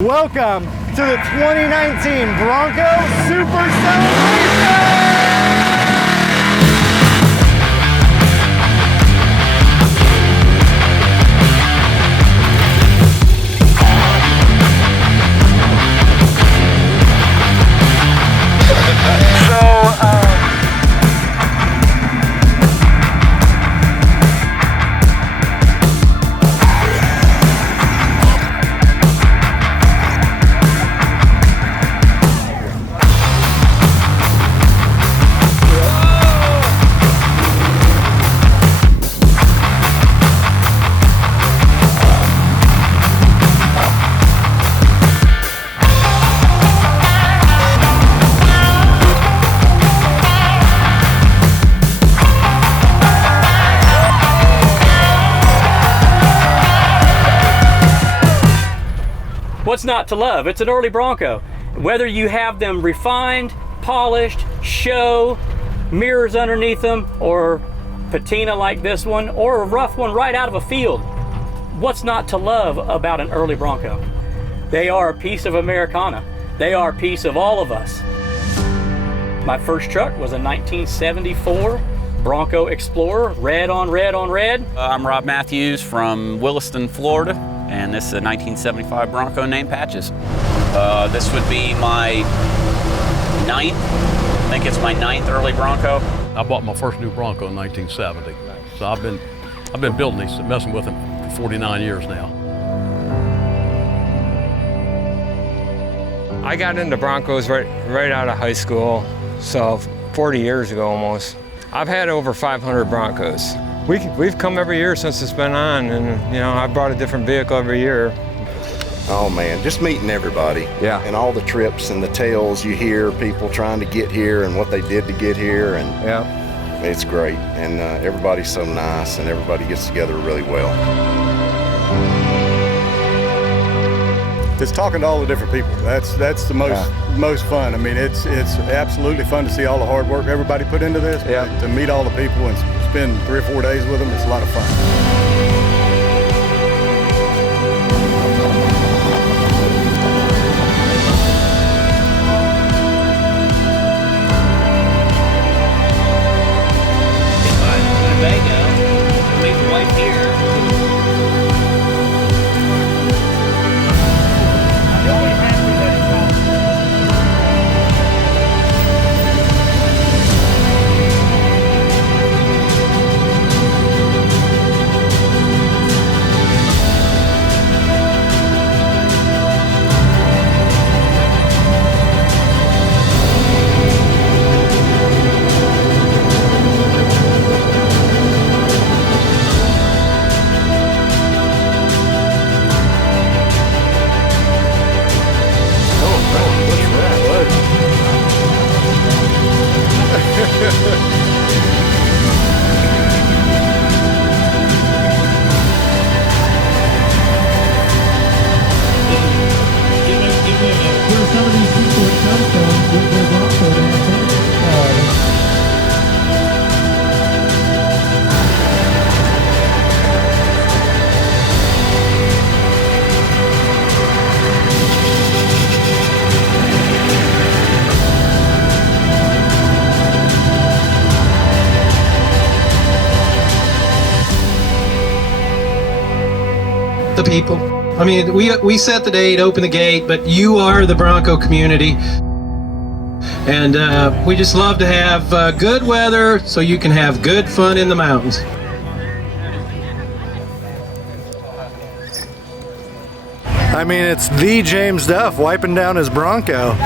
Welcome to the 2019 Bronco Super Celebration! What's not to love? It's an early Bronco. Whether you have them refined, polished, show, mirrors underneath them, or patina like this one, or a rough one right out of a field. What's not to love about an early Bronco? They are a piece of Americana. They are a piece of all of us. My first truck was a 1974 Bronco Explorer, red on red on red. I'm Rob Matthews from Williston, Florida, and this is a 1975 Bronco name patches. This would be my ninth, I think it's my ninth early Bronco. I bought my first new Bronco in 1970. So I've been building these, messing with them for 49 years now. I got into Broncos right out of high school, so 40 years ago almost. I've had over 500 Broncos. We've come every year since it's been on, and you know, I've brought a different vehicle every year. Oh man, just meeting everybody. Yeah. And all the trips and the tales you hear, people trying to get here and what they did to get here, and Yeah. it's great. And everybody's so nice, and everybody gets together really well. It's talking to all the different people. That's the most fun. I mean, it's absolutely fun to see all the hard work everybody put into this. Yeah. To meet all the people and spend 3 or 4 days with them, it's a lot of fun. The people. I mean, we set the date, open the gate, but you are the Bronco community. And we just love to have good weather so you can have good fun in the mountains. I mean, it's the James Duff wiping down his Bronco.